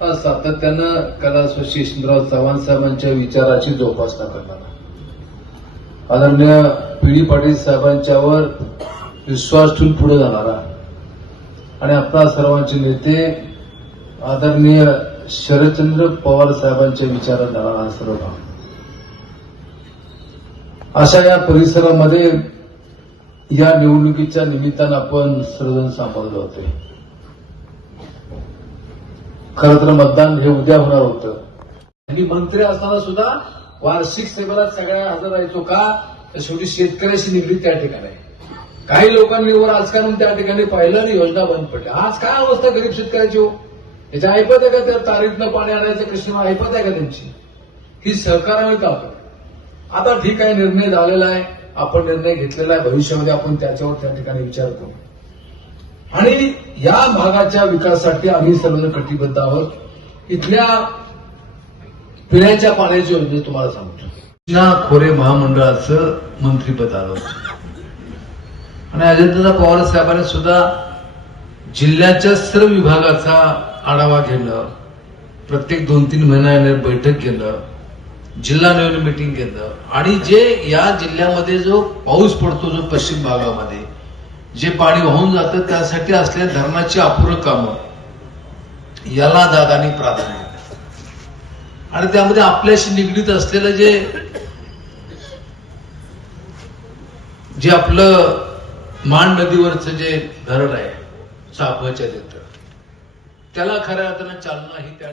सातत्यानं कैलासवासी यशवंतराव चव्हाण साहेबांच्या विचाराची जोपासना करणारा आदरणीय पी पाटील साहेबांच्यावर विश्वास ठेवून पुढे जाणारा आणि आपला सर्वांचे नेते आदरणीय शरदचंद्र पवार साहेबांच्या विचारात जाणारा हा सर्व भाग. अशा या परिसरामध्ये या निवडणुकीच्या निमित्तानं आपण सर्वजण सांभाळले होते. खरं तर मतदान हे उद्या होणार होतं. मी मंत्री असताना सुद्धा वार्षिक सभेला सगळ्या हजर राहायचो का? तर शेवटी शेतकऱ्याशी निगडीत त्या ठिकाणी. काही लोकांनी वर आजकाल त्या ठिकाणी पाहिलं आणि योजना बंद पडली. आज काय अवस्था गरीब शेतकऱ्याची हो? याच्या ऐपत आहे का त्या तारीतनं पाणी आणायचं कृष्ण ऐपत आहे का त्यांची? ही सहकार्याने आपण आता ठीक आहे निर्णय झालेला आहे. आपण निर्णय घेतलेला आहे. भविष्यामध्ये आपण त्याच्यावर त्या ठिकाणी विचार करू. आणि या भागाच्या विकासासाठी आम्ही सर्वजण कटिबद्ध आहोत. इथल्या पिण्याच्या पाण्याची योजना तुम्हाला सांगतो. कृष्णा खोरे महामंडळाचं मंत्रीपद आलं होतं. आणि अजितदादा पवार साहेबांनी सुद्धा जिल्ह्याच्या सर्व विभागाचा आढावा घेणं प्रत्येक दोन तीन महिन्याने बैठक घेणं जिल्हा निवडणूक मिटिंग घेणं आणि जे या जिल्ह्यामध्ये जो पाऊस पडतो जो पश्चिम भागामध्ये जे पाणी वाहून जातं त्यासाठी असलेल्या धरणाची अपूर्ण कामं. याला दादानी प्राधान्य आणि त्यामध्ये आपल्याशी निगडीत असलेलं जे जे आपलं मान नदीवरचं जे धरण आहे सापच्या तिथं त्याला खऱ्या अर्थानं चालना ही त्या